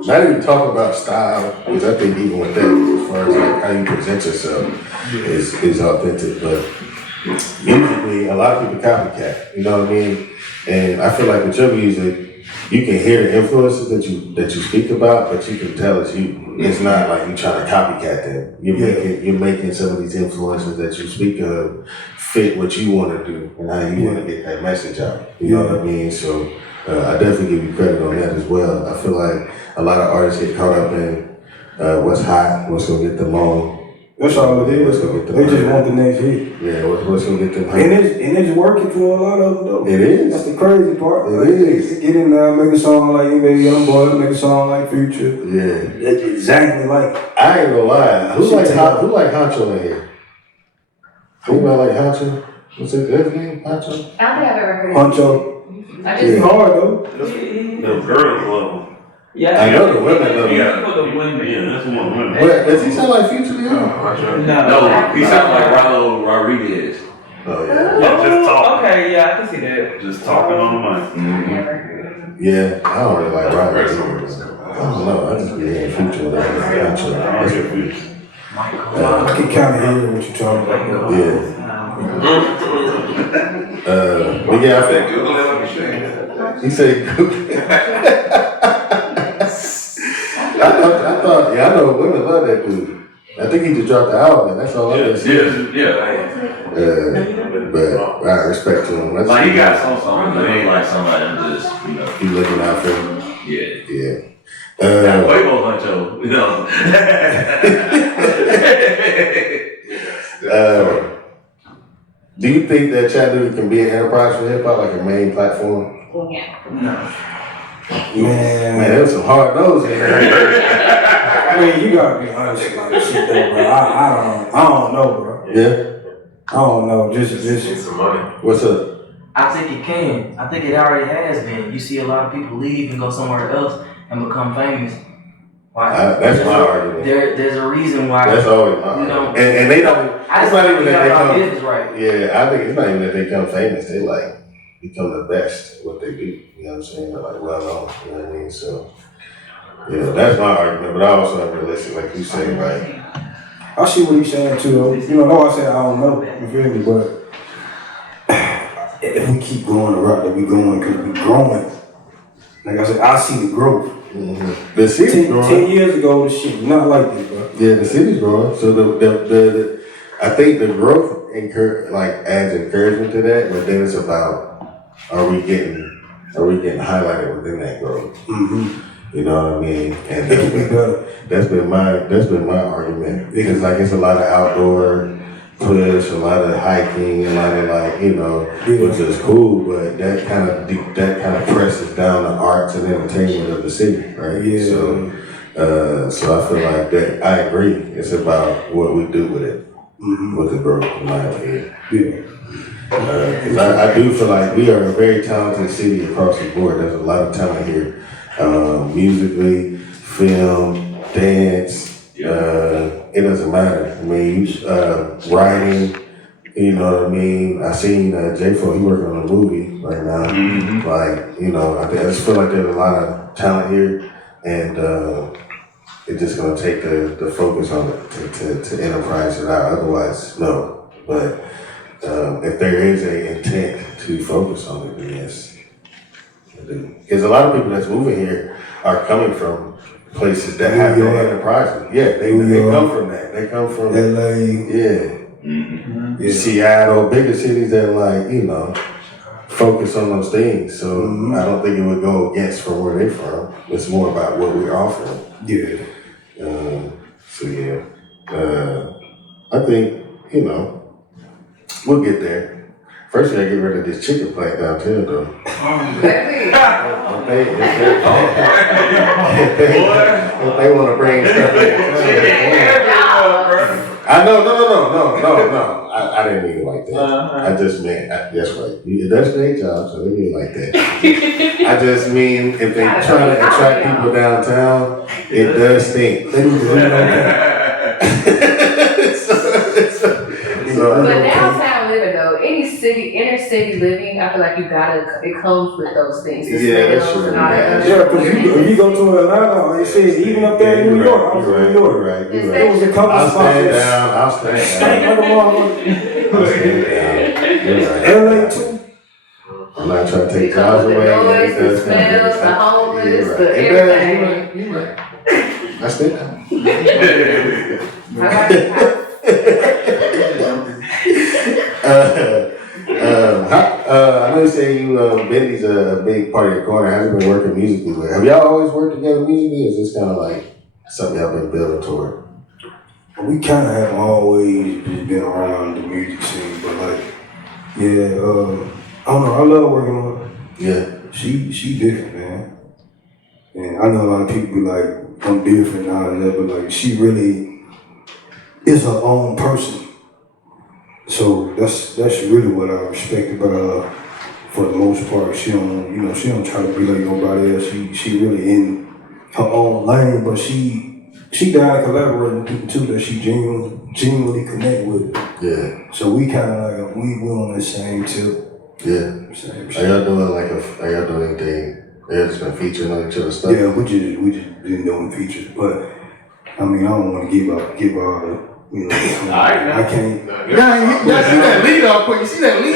Not even talking about style, because I think even with that, as far as like how you present yourself is authentic. But musically, a lot of people copycat. You know what I mean? And I feel like with your music, you can hear the influences that you speak about, but you can tell it's you. It's not like you trying to copycat them. You're making some of these influences that you speak of fit what you want to do and how you want to get that message out. You know what I mean? So I definitely give you credit on that as well. I feel like a lot of artists get caught up in what's hot, what's gonna get them on. That's all it is. They just want the next hit. Yeah, what's gonna get them hot. And it's working for a lot of them though. It is. That's the crazy part. It is. Get in there, make a song like Young Boy, make a song like Future. Yeah. That's exactly like. I ain't gonna lie. Who like Honcho in here? Anybody like Honcho? What's his name? Honcho? I don't think I've ever heard of Honcho. I It's just hard though. The girls love him. Yeah. I know the women love him. Yeah, that's one of the women. What, does he sound like Future to you? No, he sounds like Rollo Rodriguez. Oh yeah. Yeah, just talking. Okay, yeah, I can see that. Just talking on the mic. never heard of. Yeah, I don't really like Rodgers. I don't know. I just be hearing Future with that. I can kind of hear what you're talking about. Yeah. But yeah, I think he said Google. I thought, I know women love that dude. I think he just dropped the album, and that's all I can see. But I respect to him. Like he got some songs, but he ain't like somebody I'm just, He looking out for him. Yeah. Yeah. Quavo Huncho, Do you think that Chattanooga can be an enterprise for hip hop, like a main platform? No. Man, there was some hard nose in there. I mean, you gotta be honest about this shit though, bro. I don't know, bro. Yeah? I don't know. Just some money. What's up? I think it can. I think it already has been. You see a lot of people leave and go somewhere else and become famous. Why? That's my argument. There's a reason why. That's always my argument. And they don't, it's not even that they come, right. yeah, I think it's not even that they become famous. They like, become the best at what they do. You know what I'm saying? They're like well known. You know what I mean? So yeah, that's my argument. But I also am realistic, like you say, like. I see what he's saying too, though. You know, I said I don't know, you feel me? But if we keep going the route that we going, because we growing, like I said, I see the growth. Mm-hmm. The city's growing. 10 years ago, the shit was not like this, bro. Yeah, the city's growing. So the I think the growth adds encouragement to that, but then it's about are we getting highlighted within that growth? Mm-hmm. You know what I mean? And It can be better. that's been my argument because like it's a lot of outdoor push, a lot of hiking, a lot of which is cool, but that kind of presses down the arts and entertainment of the city, right? Yeah. So I feel like that I agree. It's about what we do with it, with the growth, in my opinion. Yeah. Because I do feel like we are a very talented city across the board. There's a lot of talent here. Musically, film, dance, it doesn't matter. I mean, writing, you know what I mean? I seen J-Fo, he working on a movie right now. Mm-hmm. I just feel like there's a lot of talent here, and it's just gonna take the focus on it to enterprise it out. Otherwise, no. But if there is a intent to focus on it, then yes. Because a lot of people that's moving here are coming from places that have no enterprises. Yeah, they come from that. They come from LA. Yeah. Mm-hmm. Yeah. Seattle, bigger cities that focus on those things. So I don't think it would go against from where they're from. It's more about what we're offering. Yeah. I think, we'll get there. First, we gotta get rid of this chicken plant downtown, though. If they want to bring stuff in. I know, no. I didn't mean it like that. I just meant, that's right. It does a great job, so they mean it like that. I just mean, if they trying to attract people downtown, it does stink. They need to leave But downtown living though, inner city living, I feel like it comes with those things. The that's smells true. and all that Yeah, other because if you go to Atlanta, like I said, even up there in New York, I was in New York. Right. There was a couple I'll spots stand that down. I'll stand down. LA too. I'm not trying to take It comes jobs with away. the noise, the smells, the homeless, the everything. You're right. I stand down. I know you say Bendy's a big part of your corner. How's it been working musically with? Have y'all always worked together musically, or is this kind of like something y'all been building toward? We kind of have always been around the music scene, but I don't know. I love working on her. Yeah. She different, man. And I know a lot of people be like, I'm different and all that, but like she really is her own person. So that's really what I respect about her for the most part. She don't try to be like nobody else. She really in her own lane, but she down to collaborate with people too that she genuinely connect with. Yeah. So we kind of like we on the same tip. Yeah. Same Are shit. y'all doing anything? Y'all just been featuring on each other's stuff? Yeah, we just been doing features, but I mean I don't want to give all the I can't. Yeah, see that lead off quick. You see that lead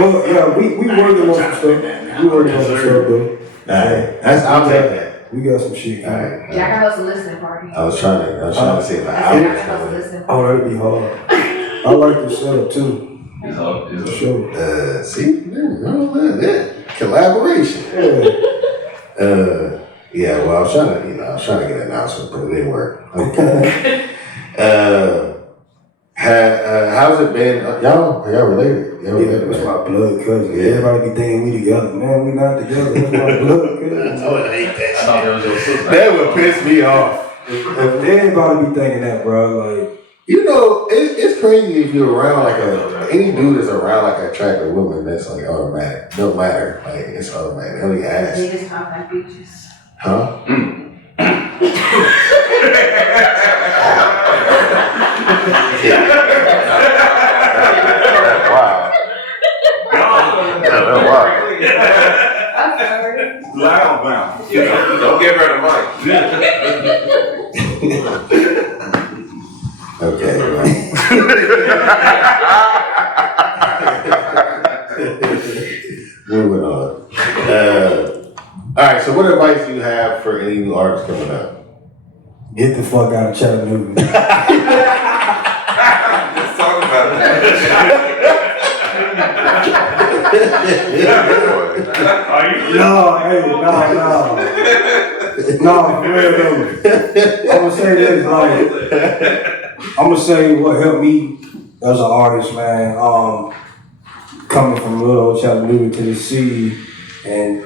Well, yeah, we working on some stuff. We working on some stuff though. Alright, I'll take that. We got some shit. Alright. Jack and Hustle listening party. I was trying to see if I Jack and Hustle listening party. Oh, that'd be hard. I like the setup too. For sure. See, yeah. Collaboration. Yeah, well, I was trying to get an announcement, but it didn't work. Okay. How's it been? Y'all related? Yeah, that's my blood cousin. Yeah. Everybody be thinking we together. Man, we not together. That's my blood cousin. I would hate that. I thought that was your sister. That would piss me off. Everybody be thinking that, bro. Like, It's crazy if you're around any dude that's around like an attractive woman. That's like automatic. No matter, like it's automatic. Only ask. They just talk like bitches. Huh? Wow. Okay, right. Moving on. All right, so what advice do you have for any new artists coming up? Get the fuck out of Chattanooga. Let's talk about Are you? No, hey, no, for real though. I'm gonna say this, like, I'm gonna say what helped me as an artist, man. Coming from little old Chattanooga to the city and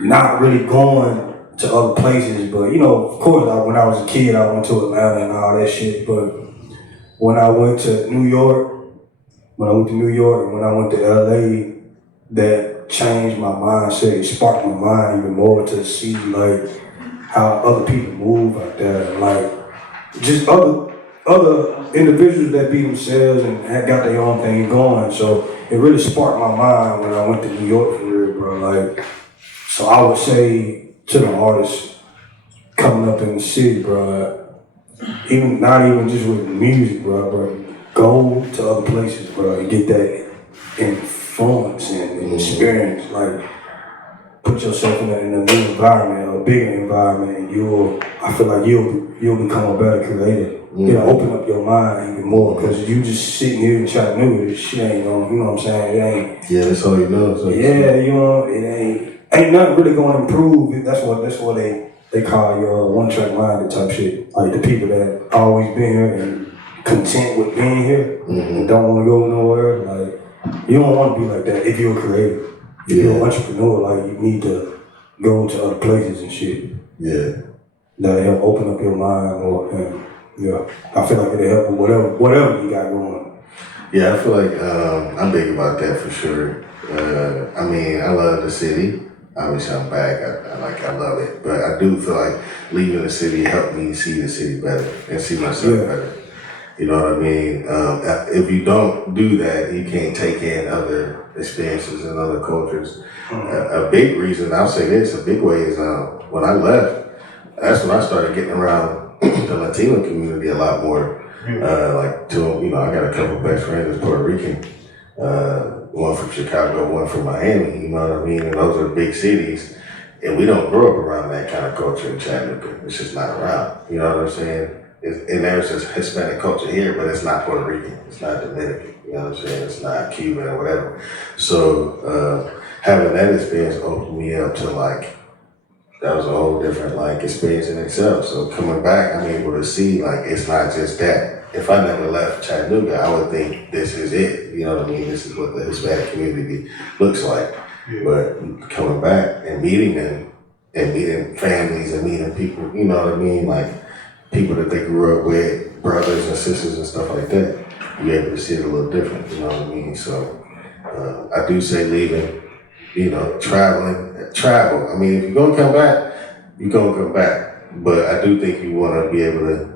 not really going to other places, but you know, of course, when I was a kid, I went to Atlanta and all that shit. But when I went to New York, and when I went to LA, that changed my mindset. It sparked my mind even more to see like how other people move out there, and like just other individuals that be themselves and had got their own thing going. So it really sparked my mind when I went to New York for real, bro. Like, so I would say to the artists coming up in the city, bro, not even just with music, bro, go to other places, bro, and get that influence and experience. Like, put yourself in a new environment, a bigger environment, and I feel like you'll become a better creator. You know, open up your mind even more, because you just sitting here in Chattanooga, this shit ain't going, you know what I'm saying? It ain't. Yeah, that's all you know. So Yeah, you know, it ain't nothing really gonna improve. That's what they call your one-track minded type shit. Like the people that always been here and content with being here and don't want to go nowhere. Like, you don't want to be like that if you're a creator. If you're an entrepreneur, like, you need to go to other places and shit. Yeah. That'll help open up your mind more. And, yeah, I feel like it'll help with whatever you got going. Yeah, I feel like I'm big about that for sure. I mean, I love the city. Obviously, I'm back. I love it. But I do feel like leaving the city helped me see the city better and see myself better. You know what I mean? If you don't do that, you can't take in other experiences and other cultures. A big reason, I'll say this, a big way is when I left, that's when I started getting around the Latino community a lot more. I got a couple best friends that's Puerto Rican. One from Chicago, one from Miami, you know what I mean? And those are big cities. And we don't grow up around that kind of culture in Chattanooga. It's just not around. You know what I'm saying? And there's this Hispanic culture here, but it's not Puerto Rican. It's not Dominican. You know what I'm saying? It's not Cuban or whatever. So having that experience opened me up to that was a whole different experience in itself. So coming back, I'm able to see it's not just that. If I never left Chattanooga, I would think this is it. You know what I mean? This is what the Hispanic community looks like. Yeah. But coming back and meeting them and meeting families and meeting people, you know what I mean? Like people that they grew up with, brothers and sisters and stuff like that, you're able to see it a little different, you know what I mean? So I do say leaving, travel. I mean, if you're gonna come back, you're gonna come back. But I do think you wanna be able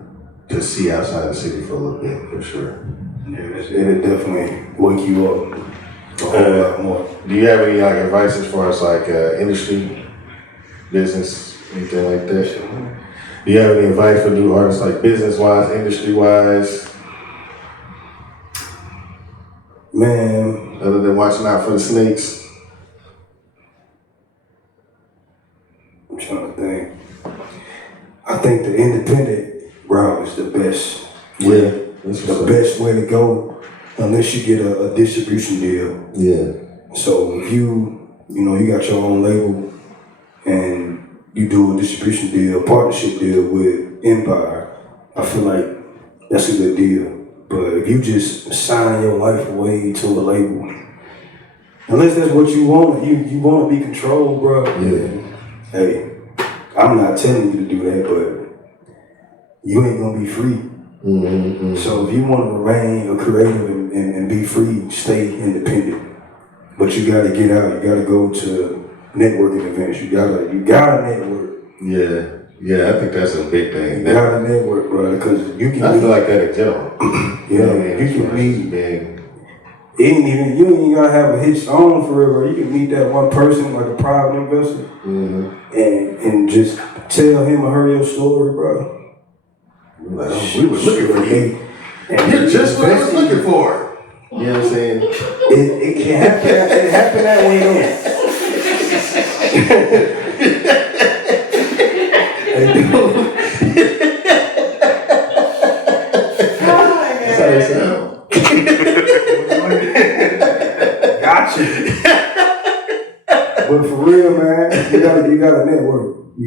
to see outside the city for a little bit, for sure. Yeah, it'll definitely wake you up a whole lot more. Do you have any advice as far as industry, business, anything like that? Sure. Do you have any advice for new artists, business-wise, industry-wise? Man. Other than watching out for the snakes? I'm trying to think. I think the independent route is the best. Yeah. The best way to go, unless you get a distribution deal. Yeah. So if you got your own label and you do a distribution deal, partnership deal with Empire, I feel like that's a good deal. But if you just sign your life away to a label, unless that's what you want, you want to be controlled, bro. Yeah. Hey, I'm not telling you to do that, but you ain't gonna be free. Mm-hmm. So if you want to remain a creative and be free, stay independent. But you gotta get out. You gotta go to networking events. You gotta network. Yeah. I think that's a big thing. You gotta network, bro, because you can. I feel like that in general. Yeah, you can meet. you ain't even gotta have a hit song for real, bro. You can meet that one person, like a private investor, and just tell him or her your story, bro. Like, we were looking for you. You're just what I was looking for. You know what I'm saying? It can happen. It happened that way though. That's how it sounds. Gotcha. But for real, man, you gotta network. You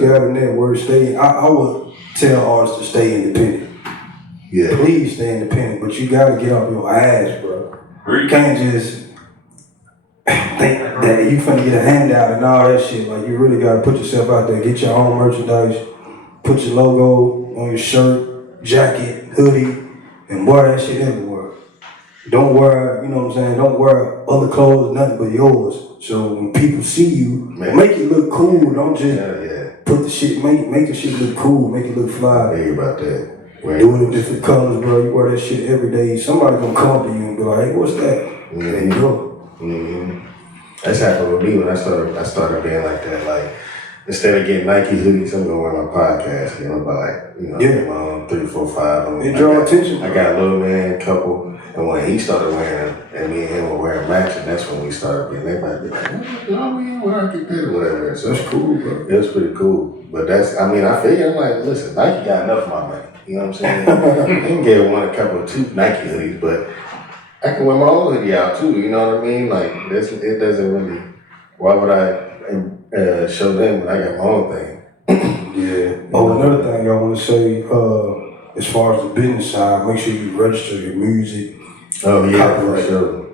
gotta network. I would tell artists to stay independent. Yeah. Please stay independent, but you gotta get off your ass, bro. You can't just think that you finna get a handout and all that shit. Like, you really gotta put yourself out there, get your own merchandise, put your logo on your shirt, jacket, hoodie, and wear that shit everywhere. Don't wear, you know what I'm saying, don't wear other clothes, nothing but yours. So when people see you, make it look cool. Don't just put the shit, make the shit look cool, make it look fly. Think about that. Do it in different colors, bro. You wear that shit every day. Somebody gonna come up to you and be like, hey, what's that? There you go. That's happened with me when I started being like that. Like, instead of getting Nike hoodies, I'm gonna wear my podcast. You know, buy get my own 3, 4, 5. It draw attention. I got a little man, couple, and when he started wearing them, and me and him were wearing matching, that's when we started being. They might be like, where I get that or whatever. So that's cool, bro. It was pretty cool. But I figure, I'm like, listen, Nike got enough of my money. You know what I'm saying? I can get one, a couple of 2 Nike hoodies, but I can wear my own hoodie out too. You know what I mean? Like, it doesn't really. Why would I show them when I got my own thing? Yeah. Oh, another thing I want to say, as far as the business side, make sure you register your music. Oh yeah, for sure.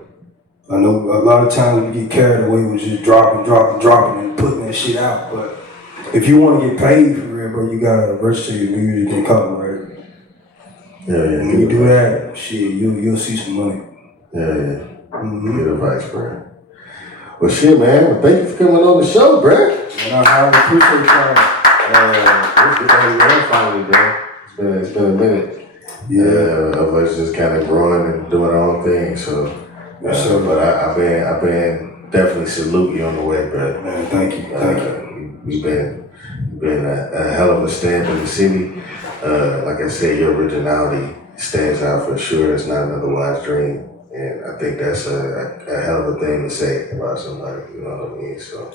I know a lot of times we get carried away with just dropping and putting that shit out, but if you want to get paid for real, bro, you gotta register your music and copyright. Yeah. When you do that, shit, you'll see some money. Yeah. Good advice, bro. Well, shit, man. Well, thank you for coming on the show, bro. And I appreciate y'all. Let's get back to finally, bro. It's been a minute. Of us just kind of growing and doing our own thing. So, but I've been definitely salute you on the way, bro. Man, thank you. You've been a hell of a stamp in the city. Like I said, your originality stands out for sure. It's not another wise dream. And I think that's a hell of a thing to say about somebody, you know what I mean? So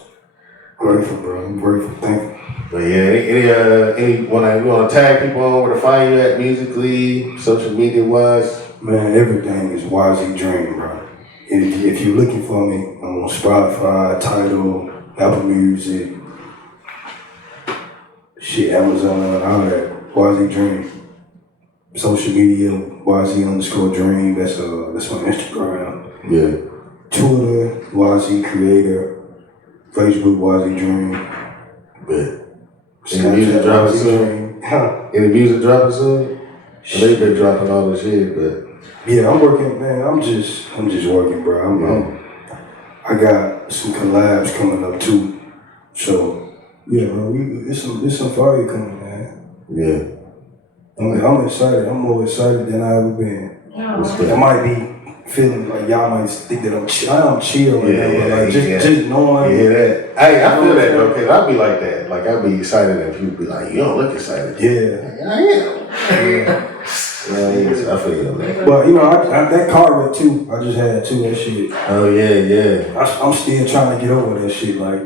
grateful, bro. I'm grateful. Thank you. But yeah, you wanna tag people on where to find you at musically, social media wise? Man, everything is YZ Dream, bro. If you're looking for me, I'm on Spotify, Tidal, Apple Music, Amazon, all that. YZ Dream. Social media, YZ_Dream. That's my Instagram. Yeah. Twitter, YZ Creator. Facebook, YZ Dream. But any music dropping soon? Any music dropping soon? They've been dropping all this year, but yeah, I'm working, man. I'm just working, bro. I got some collabs coming up too. So yeah, bro, it's some fire coming, man. Yeah. I'm excited. I'm more excited than I ever been. I might be feeling like y'all might think that I'm chill, but like just knowing. Yeah, that. Hey, I feel that though, cause I'll be like that. Like I'll be excited and people be like, "You don't look excited." Yeah, like, I am. I feel that. But I that car wreck too. I just had too that shit. Oh yeah. I'm still trying to get over that shit. Like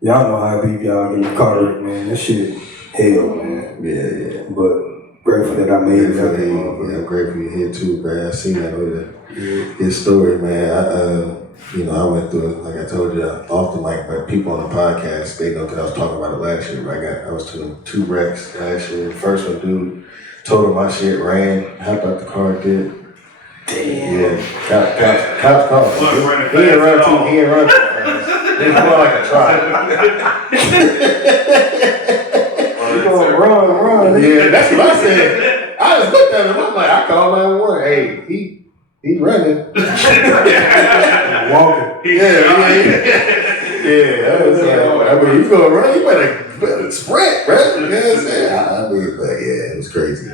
y'all know how big y'all get the car wreck, man. That shit hell, man. Yeah. But grateful that I made it. I'm grateful you're here too, man. I seen that with his story, man. I went through it, like I told you, often like people on the podcast, they know because I was talking about it last year, but I was doing 2 wrecks last year. The first one, dude, told him my shit, ran, hopped out the car, did. Damn. Yeah, cops called him. He ain't run too fast. It's more like a try. You gonna run. Yeah, that's what I said. I just looked at him. I'm like, I called 911. Hey, he's running. Walking. Yeah. I was like, you gonna run? You better sprint, bro. You know what I'm saying? But yeah, it was crazy.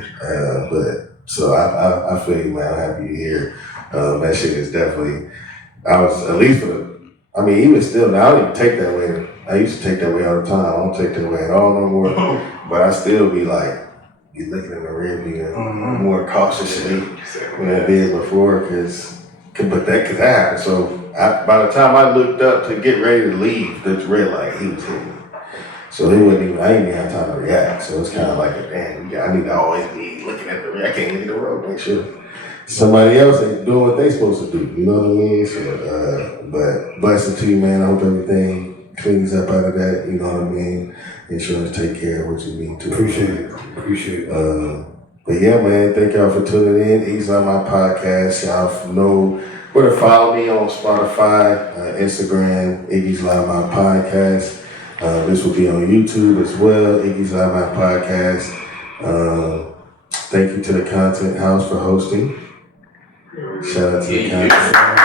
So I feel you, man. I'm happy you're here. That shit is definitely, I was, at least for the, I mean, even still now, I don't even take that way. I used to take that way all the time. I don't take that way at all no more. But I still be like, be looking in the rear view more cautiously than I did before, but that could happen. So by the time I looked up to get ready to leave, the red light, he was hitting me. So he wasn't even, I didn't even have time to react. So it's kind of like, damn, I need to always be looking at the rear. I can't look at the road, make sure somebody else ain't doing what they supposed to do. You know what I mean? So, but blessing to you, man. I hope everything cleans up out of that. You know what I mean? Insurance take care of what you need to. Appreciate it. But yeah, man, thank y'all for tuning in. Iggy's on my podcast. Y'all know where to follow me on Spotify, Instagram, Iggy's Loudmouth Podcast. This will be on YouTube as well, Iggy's Loudmouth Podcast. Thank you to the Content House for hosting. Shout out to the Content House.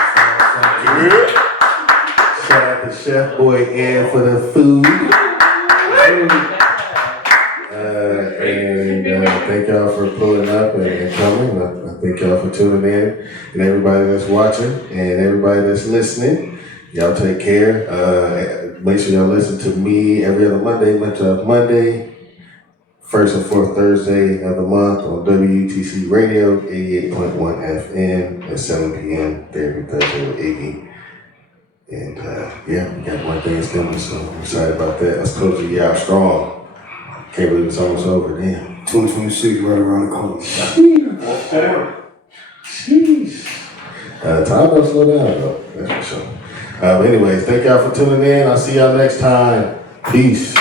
Shout out to Chef Boy Ed for the food. And thank y'all for pulling up and coming. I thank y'all for tuning in, and everybody that's watching and everybody that's listening. Y'all take care. Make sure y'all listen to me every other Monday, Mental Health Monday, first and fourth Thursday of the month on WUTC Radio, 88.1 FM at 7 p.m. every Thursday with Iggy. And yeah, we got more things coming, so I'm excited about that. Let's close the year out strong. Can't believe it's almost over, damn. 2026 right around the corner. Sheesh. Time don't slow down though, that's for sure. But anyways, thank y'all for tuning in. I'll see y'all next time. Peace.